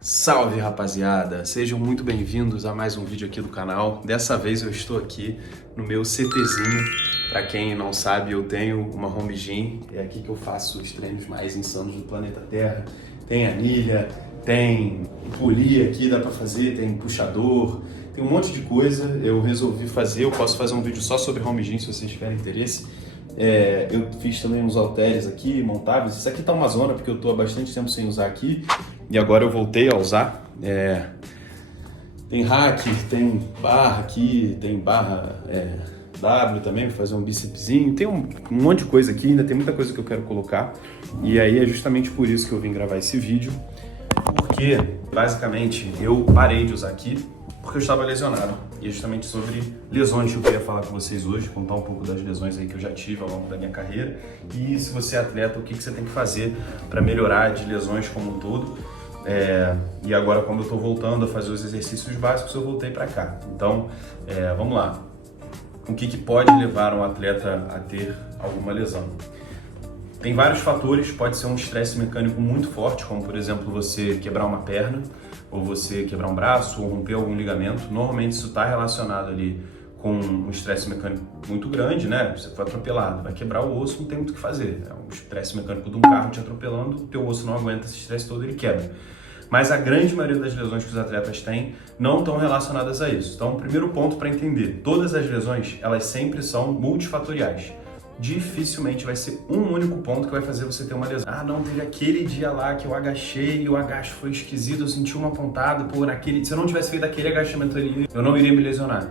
Salve, rapaziada! Sejam muito bem-vindos a mais um vídeo aqui do canal. Dessa vez eu estou aqui no meu CTzinho. Para quem não sabe, eu tenho uma home gym. É aqui que eu faço os treinos mais insanos do planeta Terra. Tem anilha, tem polia aqui, dá para fazer, tem puxador, tem um monte de coisa. Eu resolvi fazer, eu posso fazer um vídeo só sobre home gym se vocês tiverem interesse. Eu fiz também uns halteres aqui, montáveis. Isso aqui tá uma zona porque eu tô há bastante tempo sem usar aqui. E agora eu voltei a usar. Tem rack, tem barra aqui, tem barra W também, para fazer um bícepsinho. Tem um monte de coisa aqui, ainda tem muita coisa que eu quero colocar. E aí é justamente por isso que eu vim gravar esse vídeo. Porque, basicamente, eu parei de usar aqui porque eu estava lesionado. E é justamente sobre lesões que eu queria falar com vocês hoje, contar um pouco das lesões aí que eu já tive ao longo da minha carreira. E se você é atleta, o que você tem que fazer para melhorar de lesões como um todo. E agora, como eu estou voltando a fazer os exercícios básicos, eu voltei para cá. Então, vamos lá. O que pode levar um atleta a ter alguma lesão? Tem vários fatores, pode ser um estresse mecânico muito forte, como por exemplo você quebrar uma perna, ou você quebrar um braço, ou romper algum ligamento. Normalmente isso está relacionado ali com um estresse mecânico muito grande, né? Você foi atropelado, vai quebrar o osso, não tem muito o que fazer. É um estresse mecânico de um carro te atropelando, o teu osso não aguenta esse estresse todo, ele quebra. Mas a grande maioria das lesões que os atletas têm não estão relacionadas a isso. Então, o primeiro ponto para entender, todas as lesões, elas sempre são multifatoriais. Dificilmente vai ser um único ponto que vai fazer você ter uma lesão. Ah, não, teve aquele dia lá que eu agachei e o agacho foi esquisito, eu senti uma pontada, se eu não tivesse feito aquele agachamento ali, eu não iria me lesionar.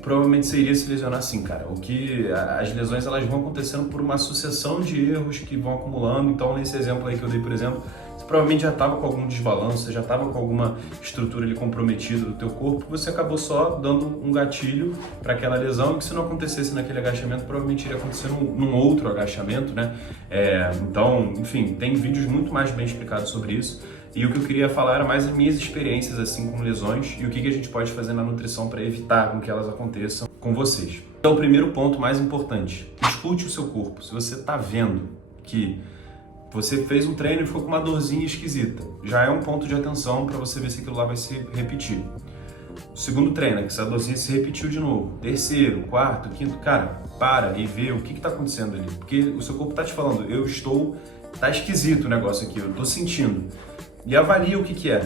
Provavelmente você iria se lesionar sim, cara. As lesões elas vão acontecendo por uma sucessão de erros que vão acumulando. Então, nesse exemplo aí que eu dei, por exemplo, você provavelmente já estava com algum desbalanço, você já estava com alguma estrutura ali comprometida do teu corpo, você acabou só dando um gatilho para aquela lesão, e que se não acontecesse naquele agachamento, provavelmente iria acontecer num outro agachamento, né? Então, enfim, tem vídeos muito mais bem explicados sobre isso. E o que eu queria falar era mais as minhas experiências assim com lesões e o que a gente pode fazer na nutrição para evitar com que elas aconteçam com vocês. Então, o primeiro ponto mais importante, escute o seu corpo. Se você está vendo que você fez um treino e ficou com uma dorzinha esquisita, já é um ponto de atenção para você ver se aquilo lá vai se repetir. O segundo treino é que essa dorzinha se repetiu de novo. Terceiro, quarto, quinto, cara, para e vê o que está acontecendo ali. Porque o seu corpo está te falando, tá esquisito o negócio aqui, eu estou sentindo. E avalia o que é.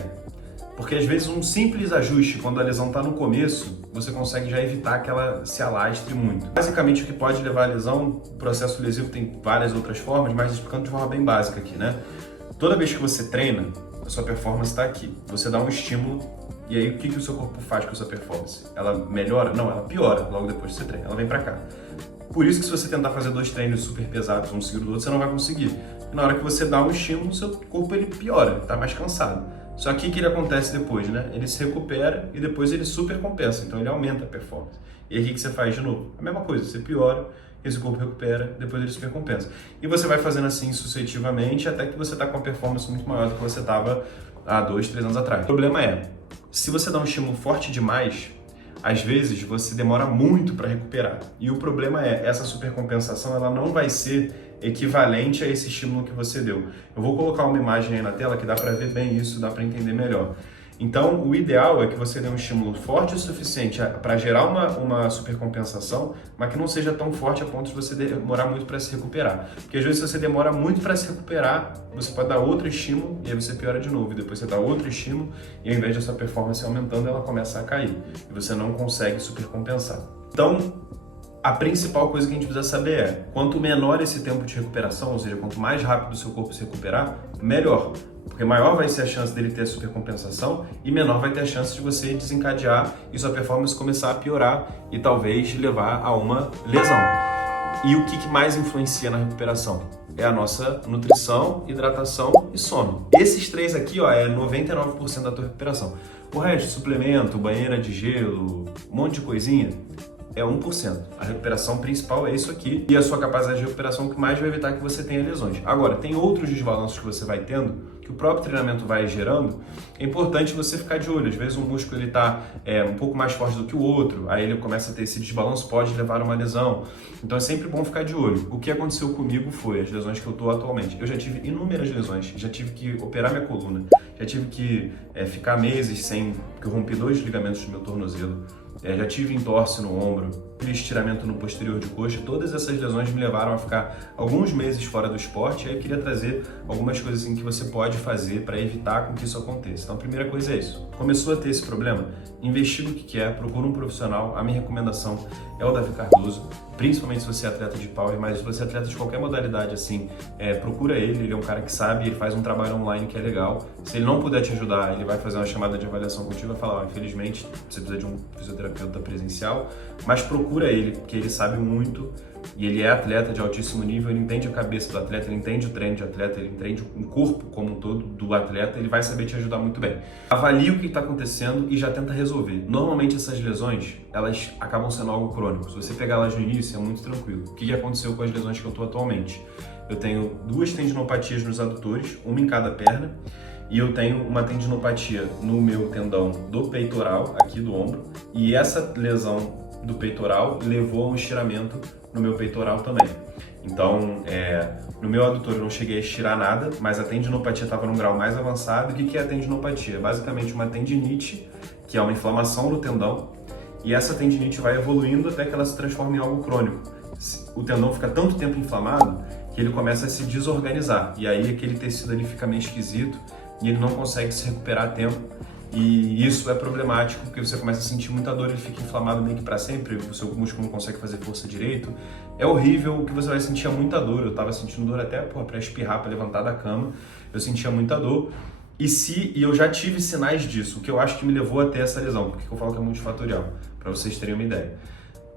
Porque às vezes um simples ajuste, quando a lesão está no começo, você consegue já evitar que ela se alastre muito. Basicamente o que pode levar à lesão, o processo lesivo tem várias outras formas, mas explicando de forma bem básica aqui, né? Toda vez que você treina, a sua performance está aqui. Você dá um estímulo e aí o que o seu corpo faz com a sua performance? Ela melhora? Não, ela piora logo depois que você treina. Ela vem para cá. Por isso que se você tentar fazer dois treinos super pesados, um seguido do outro, você não vai conseguir. E na hora que você dá um estímulo, seu corpo ele piora, ele tá mais cansado. Só que o que ele acontece depois, né? Ele se recupera e depois ele super compensa, então ele aumenta a performance. E aí o que você faz de novo? A mesma coisa, você piora, esse corpo recupera, depois ele super compensa. E você vai fazendo assim sucessivamente até que você tá com uma performance muito maior do que você tava há 2, 3 anos atrás. O problema é, se você dá um estímulo forte demais, às vezes você demora muito para recuperar. E o problema é, essa supercompensação ela não vai ser equivalente a esse estímulo que você deu. Eu vou colocar uma imagem aí na tela que dá para ver bem isso, dá para entender melhor. Então, o ideal é que você dê um estímulo forte o suficiente para gerar uma supercompensação, mas que não seja tão forte a ponto de você demorar muito para se recuperar. Porque às vezes, se você demora muito para se recuperar, você pode dar outro estímulo e aí você piora de novo. E depois você dá outro estímulo e ao invés de essa performance aumentando, ela começa a cair. E você não consegue supercompensar. Então, a principal coisa que a gente precisa saber é, quanto menor esse tempo de recuperação, ou seja, quanto mais rápido o seu corpo se recuperar, melhor. Porque maior vai ser a chance dele ter a supercompensação e menor vai ter a chance de você desencadear e sua performance começar a piorar e talvez levar a uma lesão. E o que mais influencia na recuperação? É a nossa nutrição, hidratação e sono. Esses três aqui, ó, é 99% da tua recuperação. O resto, suplemento, banheira de gelo, um monte de coisinha, é 1%. A recuperação principal é isso aqui e a sua capacidade de recuperação que mais vai evitar que você tenha lesões. Agora, tem outros desbalanços que você vai tendo que que o próprio treinamento vai gerando, é importante você ficar de olho. Às vezes um músculo ele tá um pouco mais forte do que o outro, aí ele começa a ter esse desbalanço, pode levar a uma lesão. Então é sempre bom ficar de olho. O que aconteceu comigo foi as lesões que eu tô atualmente. Eu já tive inúmeras lesões, já tive que operar minha coluna, já tive que ficar meses sem, porque eu rompi 2 ligamentos do meu tornozelo. Já tive entorse no ombro, estiramento no posterior de coxa. Todas essas lesões me levaram a ficar alguns meses fora do esporte. E aí eu queria trazer algumas coisas assim que você pode fazer para evitar com que isso aconteça. Então a primeira coisa é isso. Começou a ter esse problema? Investiga o que é, procura um profissional. A minha recomendação é o Davi Cardoso, principalmente se você é atleta de power, mas se você é atleta de qualquer modalidade assim, procura ele é um cara que sabe, ele faz um trabalho online que é legal. Se ele não puder te ajudar, ele vai fazer uma chamada de avaliação contigo e vai falar, infelizmente, você precisa de um fisioterapeuta presencial, mas procura ele, porque ele sabe muito e ele é atleta de altíssimo nível, ele entende a cabeça do atleta, ele entende o treino de atleta, ele entende o corpo como um todo do atleta, ele vai saber te ajudar muito bem. Avalie o que está acontecendo e já tenta resolver. Normalmente essas lesões, elas acabam sendo algo crônico. Se você pegar elas no início, é muito tranquilo. O que aconteceu com as lesões que eu estou atualmente? Eu tenho 2 tendinopatias nos adutores, uma em cada perna, e eu tenho uma tendinopatia no meu tendão do peitoral, aqui do ombro, e essa lesão do peitoral levou a um estiramento no meu peitoral também. Então, no meu adutor eu não cheguei a estirar nada, mas a tendinopatia estava num grau mais avançado. O que é a tendinopatia? É basicamente uma tendinite, que é uma inflamação no tendão, e essa tendinite vai evoluindo até que ela se transforma em algo crônico. O tendão fica tanto tempo inflamado que ele começa a se desorganizar, e aí aquele tecido ali fica meio esquisito e ele não consegue se recuperar a tempo. E isso é problemático, porque você começa a sentir muita dor, ele fica inflamado meio que para sempre, o seu músculo não consegue fazer força direito. É horrível, o que você vai sentir é muita dor. Eu tava sentindo dor até para espirrar, para levantar da cama, eu sentia muita dor. E eu já tive sinais disso, o que eu acho que me levou até essa lesão. Por que eu falo que é multifatorial? Para vocês terem uma ideia.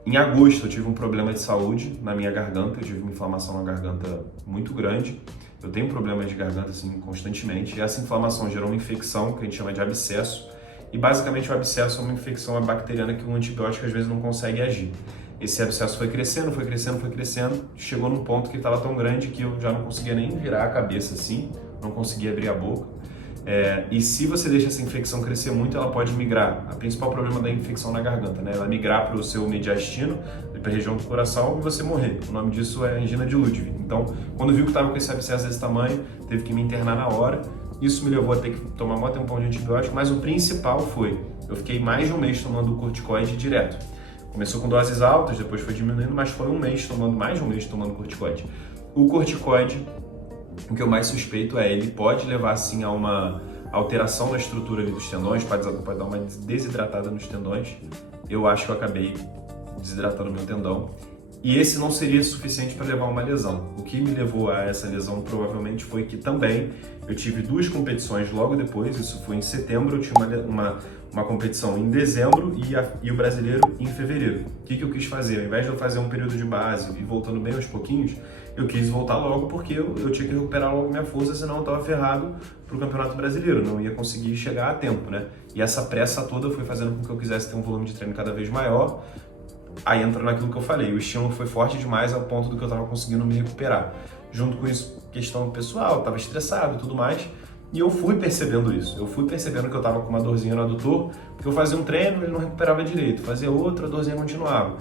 Em agosto eu tive um problema de saúde na minha garganta, eu tive uma inflamação na garganta muito grande. Eu tenho problema de garganta assim constantemente, e essa inflamação gerou uma infecção que a gente chama de abscesso, e basicamente o abscesso é uma infecção bacteriana que um antibiótico às vezes não consegue agir. Esse abscesso foi crescendo, chegou num ponto que estava tão grande que eu já não conseguia nem virar a cabeça assim, não conseguia abrir a boca. E se você deixa essa infecção crescer muito, ela pode migrar. O principal problema da infecção na garganta, né? Ela migrar para o seu mediastino, para a região do coração, e você morrer. O nome disso é angina de Ludwig. Então, quando viu que estava com esse abscesso desse tamanho, teve que me internar na hora. Isso me levou a ter que tomar um tempão de antibiótico, mas o principal foi, eu fiquei mais de um mês tomando corticoide direto. Começou com doses altas, depois foi diminuindo, mas foi mais de um mês tomando corticoide. O corticoide, o que eu mais suspeito ele pode levar sim a uma alteração na estrutura ali dos tendões, pode dar uma desidratada nos tendões. Eu acho que eu acabei desidratando meu tendão. E esse não seria suficiente para levar a uma lesão. O que me levou a essa lesão provavelmente foi que também eu tive 2 competições logo depois, isso foi em setembro, eu tinha uma competição em dezembro e o brasileiro em fevereiro. O que eu quis fazer? Ao invés de eu fazer um período de base e voltando bem aos pouquinhos, eu quis voltar logo porque eu tinha que recuperar logo minha força, senão eu estava ferrado para o Campeonato Brasileiro, não ia conseguir chegar a tempo, né? E essa pressa toda foi fazendo com que eu quisesse ter um volume de treino cada vez maior. Aí entra naquilo que eu falei, o estímulo foi forte demais ao ponto do que eu estava conseguindo me recuperar. Junto com isso, questão pessoal, eu estava estressado e tudo mais, e eu fui percebendo isso. Eu fui percebendo que eu estava com uma dorzinha no adutor, porque eu fazia um treino, ele não recuperava direito, fazia outro, a dorzinha continuava.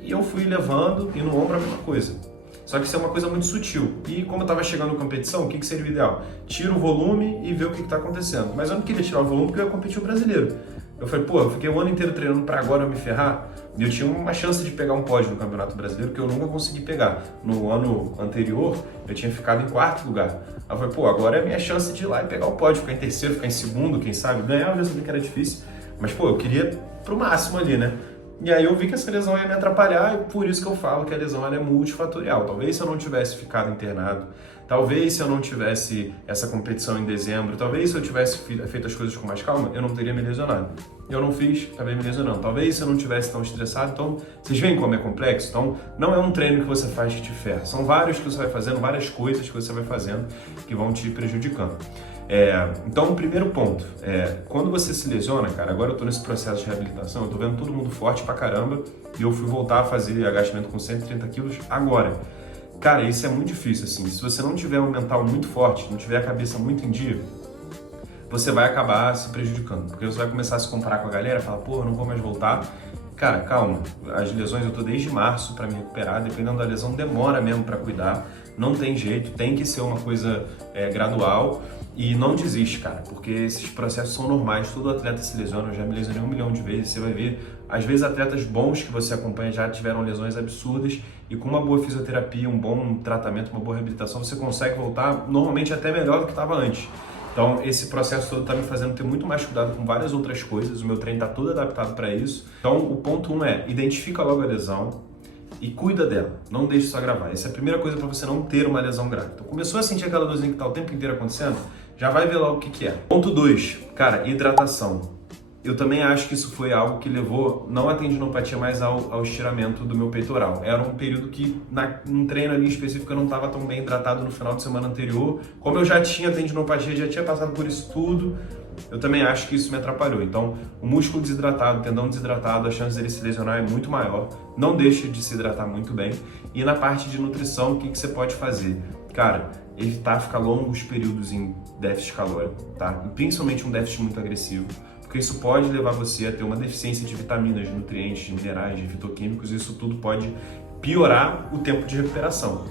E eu fui levando, e no ombro a mesma coisa. Só que isso é uma coisa muito sutil. E como eu estava chegando na competição, o que seria o ideal? Tira o volume e vê o que está acontecendo. Mas eu não queria tirar o volume porque eu ia competir o brasileiro. Eu falei, eu fiquei o ano inteiro treinando para agora eu me ferrar. E eu tinha uma chance de pegar um pódio no Campeonato Brasileiro que eu nunca consegui pegar. No ano anterior, eu tinha ficado em 4º lugar. Aí eu falei, agora é a minha chance de ir lá e pegar o pódio, ficar em terceiro, ficar em segundo, quem sabe. Ganhar, eu já sabia que era difícil. Mas, eu queria pro máximo ali, né? E aí eu vi que essa lesão ia me atrapalhar, e por isso que eu falo que a lesão ela é multifatorial. Talvez se eu não tivesse ficado internado, talvez se eu não tivesse essa competição em dezembro, talvez se eu tivesse feito as coisas com mais calma, eu não teria me lesionado. Eu não fiz, acabei me lesionando. Talvez se eu não tivesse tão estressado, então vocês veem como é complexo? Então não é um treino que você faz que te ferra, são vários que você vai fazendo, várias coisas que você vai fazendo que vão te prejudicando. Então, o primeiro ponto, quando você se lesiona, cara, agora eu tô nesse processo de reabilitação, eu tô vendo todo mundo forte pra caramba, e eu fui voltar a fazer agachamento com 130 quilos agora. cara, isso é muito difícil, assim. Se você não tiver um mental muito forte, não tiver a cabeça muito em dia, você vai acabar se prejudicando. Porque você vai começar a se comparar com a galera, falar, pô, eu não vou mais voltar. Cara, calma. As lesões eu tô desde março para me recuperar. Dependendo da lesão, demora mesmo para cuidar. Não tem jeito, tem que ser uma coisa gradual. E não desiste, cara, porque esses processos são normais. Todo atleta se lesiona. Eu já me lesionei 1 milhão de vezes. Você vai ver, às vezes, atletas bons que você acompanha já tiveram lesões absurdas. E com uma boa fisioterapia, um bom tratamento, uma boa reabilitação, você consegue voltar normalmente até melhor do que estava antes. Então, esse processo todo está me fazendo ter muito mais cuidado com várias outras coisas. O meu treino está todo adaptado para isso. Então, o ponto 1 é, identifica logo a lesão e cuida dela. Não deixe isso agravar. Essa é a primeira coisa para você não ter uma lesão grave. Então, começou a sentir aquela dorzinha que está o tempo inteiro acontecendo, já vai ver logo o que é. Ponto 2, cara, hidratação. Eu também acho que isso foi algo que levou, não a tendinopatia, mas ao estiramento do meu peitoral. Era um período que, num treino ali específico, eu não estava tão bem hidratado no final de semana anterior. Como eu já tinha tendinopatia, já tinha passado por isso tudo, eu também acho que isso me atrapalhou. Então, o músculo desidratado, o tendão desidratado, a chance dele se lesionar é muito maior. Não deixe de se hidratar muito bem. E na parte de nutrição, o que você pode fazer? Cara, evitar ficar longos períodos em déficit calórico, tá? E principalmente um déficit muito agressivo. Porque isso pode levar você a ter uma deficiência de vitaminas, de nutrientes, de minerais, de fitoquímicos, e isso tudo pode piorar o tempo de recuperação.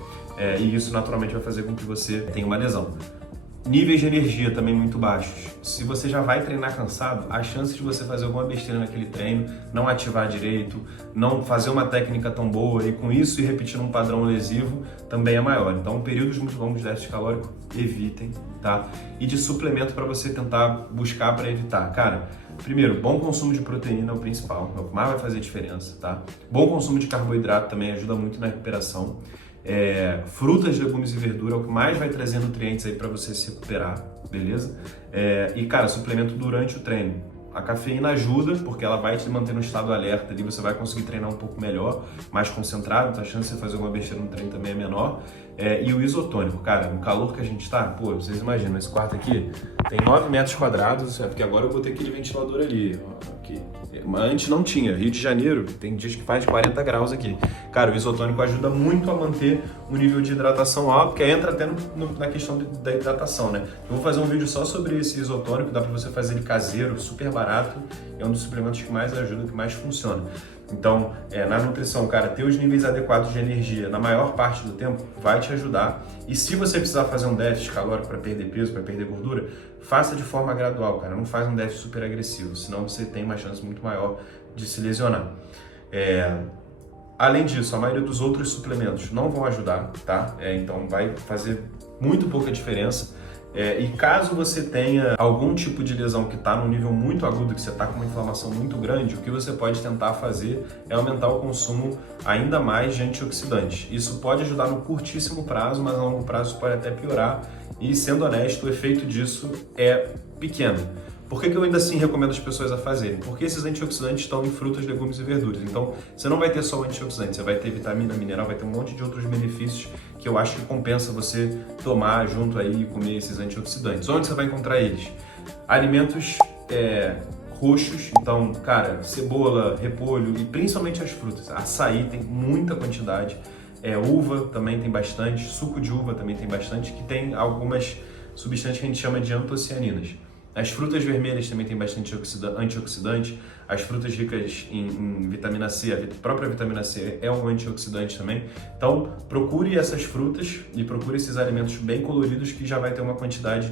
E isso naturalmente vai fazer com que você tenha uma lesão. Níveis de energia também muito baixos. Se você já vai treinar cansado, a chance de você fazer alguma besteira naquele treino, não ativar direito, não fazer uma técnica tão boa e com isso ir repetindo um padrão lesivo também é maior. Então, períodos muito longos de déficit calórico, evitem, tá? E de suplemento para você tentar buscar para evitar. Cara, primeiro, bom consumo de proteína é o principal, é o que mais vai fazer diferença, tá? Bom consumo de carboidrato também ajuda muito na recuperação. Frutas, legumes e verdura é o que mais vai trazer nutrientes aí para você se recuperar, beleza? E cara, suplemento durante o treino. A cafeína ajuda, porque ela vai te manter no estado alerta ali, você vai conseguir treinar um pouco melhor, mais concentrado, então a chance de você fazer uma besteira no treino também é menor. E o isotônico, cara, no calor que a gente tá, pô, vocês imaginam, esse quarto aqui tem 9 metros quadrados, porque agora eu vou ter aquele ventilador ali, ó, aqui. Antes não tinha, Rio de Janeiro, tem dias que faz 40 graus aqui. Cara, o isotônico ajuda muito a manter o nível de hidratação alto, porque entra até na questão da hidratação, né? Eu vou fazer um vídeo só sobre esse isotônico, dá pra você fazer ele caseiro, super barato, é um dos suplementos que mais ajuda, que mais funciona. Então, na nutrição, cara, ter os níveis adequados de energia na maior parte do tempo vai te ajudar. E se você precisar fazer um déficit calórico para perder peso, para perder gordura, faça de forma gradual, cara. Não faz um déficit super agressivo, senão você tem uma chance muito maior de se lesionar. Além disso, a maioria dos outros suplementos não vão ajudar, tá? Então vai fazer muito pouca diferença. E caso você tenha algum tipo de lesão que está num nível muito agudo, que você está com uma inflamação muito grande, o que você pode tentar fazer é aumentar o consumo ainda mais de antioxidantes. Isso pode ajudar no curtíssimo prazo, mas a longo prazo pode até piorar. E sendo honesto, o efeito disso é pequeno. Por que eu ainda assim recomendo as pessoas a fazerem? Porque esses antioxidantes estão em frutas, legumes e verduras. Então, você não vai ter só o antioxidante, você vai ter vitamina, mineral, vai ter um monte de outros benefícios que eu acho que compensa você tomar junto aí e comer esses antioxidantes. Onde você vai encontrar eles? Alimentos roxos, então, cara, cebola, repolho e principalmente as frutas. Açaí tem muita quantidade, uva também tem bastante, suco de uva também tem bastante, que tem algumas substâncias que a gente chama de antocianinas. As frutas vermelhas também têm bastante antioxidante. As frutas ricas em vitamina C, a própria vitamina C é um antioxidante também. Então, procure essas frutas e procure esses alimentos bem coloridos que já vai ter uma quantidade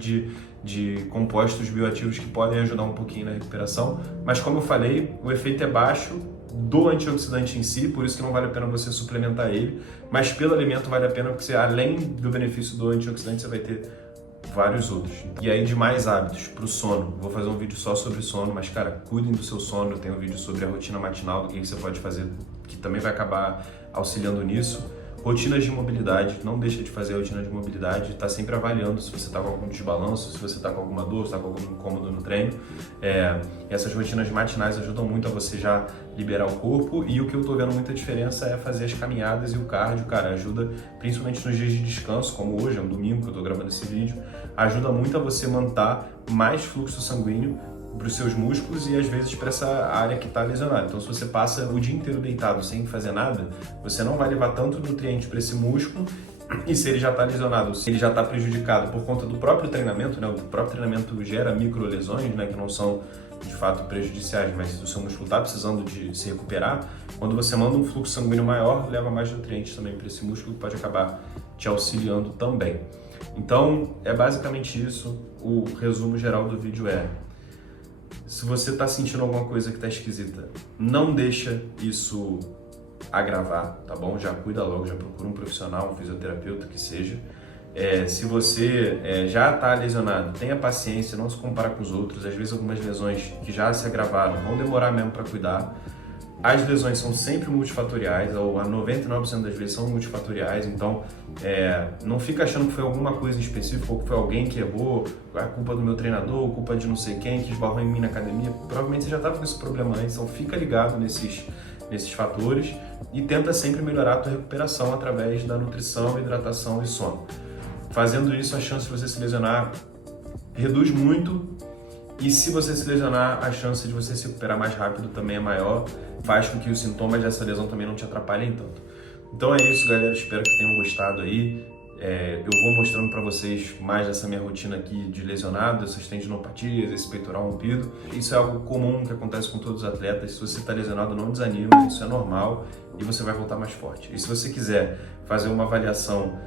de compostos bioativos que podem ajudar um pouquinho na recuperação. Mas como eu falei, o efeito é baixo do antioxidante em si, por isso que não vale a pena você suplementar ele. Mas pelo alimento vale a pena, porque além do benefício do antioxidante, você vai ter vários outros. E aí de mais hábitos para o sono. Vou fazer um vídeo só sobre sono, mas cara, cuidem do seu sono. Eu tenho um vídeo sobre a rotina matinal, do que você pode fazer, que também vai acabar auxiliando nisso. Rotinas de mobilidade, não deixa de fazer a rotina de mobilidade, tá sempre avaliando se você está com algum desbalanço, se você está com alguma dor, se está com algum incômodo no treino. Essas rotinas matinais ajudam muito a você já liberar o corpo, e o que eu tô vendo muita diferença é fazer as caminhadas e o cardio, cara, ajuda principalmente nos dias de descanso, como hoje, é um domingo que eu tô gravando esse vídeo, ajuda muito a você manter mais fluxo sanguíneo para os seus músculos e às vezes para essa área que está lesionada. Então, se você passa o dia inteiro deitado sem fazer nada, você não vai levar tanto nutriente para esse músculo E se ele já está lesionado, se ele já está prejudicado por conta do próprio treinamento, né? O próprio treinamento gera microlesões, né? Que não são de fato prejudiciais, mas o seu músculo está precisando de se recuperar. Quando você manda um fluxo sanguíneo maior, leva mais nutrientes também para esse músculo, que pode acabar te auxiliando também. Então, é basicamente isso. O resumo geral do vídeo é: se você está sentindo alguma coisa que está esquisita, não deixa isso agravar, tá bom? Já cuida logo, já procura um profissional, um fisioterapeuta que seja. Se você já está lesionado, tenha paciência, não se compara com os outros. Às vezes algumas lesões que já se agravaram vão demorar mesmo para cuidar. As lesões são sempre multifatoriais, ou a 99% das vezes são multifatoriais, então não fica achando que foi alguma coisa específica, ou que foi alguém que errou, a culpa do meu treinador, culpa de não sei quem que esbarrou em mim na academia. Provavelmente você já estava com esse problema antes, então fica ligado nesses fatores e tenta sempre melhorar a tua recuperação através da nutrição, hidratação e sono. Fazendo isso, a chance de você se lesionar reduz muito, e se você se lesionar, a chance de você se recuperar mais rápido também é maior, faz com que os sintomas dessa lesão também não te atrapalhem tanto. Então é isso, galera, espero que tenham gostado aí. Eu vou mostrando para vocês mais dessa minha rotina aqui de lesionado, essas tendinopatias, esse peitoral rompido. Isso é algo comum que acontece com todos os atletas. Se você está lesionado, não desanima, isso é normal e você vai voltar mais forte. E se você quiser fazer uma avaliação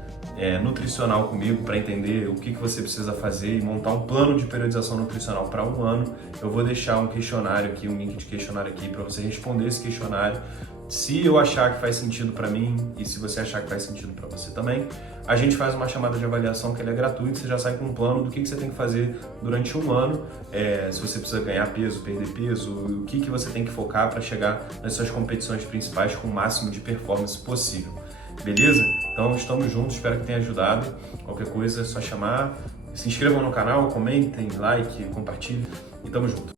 nutricional comigo para entender o que você precisa fazer e montar um plano de periodização nutricional para um ano, eu vou deixar um questionário aqui, um link de questionário aqui para você responder esse questionário. Se eu achar que faz sentido para mim e se você achar que faz sentido para você também, a gente faz uma chamada de avaliação que é gratuita. Você já sai com um plano do que você tem que fazer durante um ano, se você precisa ganhar peso, perder peso, o que você tem que focar para chegar nas suas competições principais com o máximo de performance possível. Beleza? Então estamos juntos, espero que tenha ajudado. Qualquer coisa é só chamar. Se inscrevam no canal, comentem, like, compartilhem e tamo junto.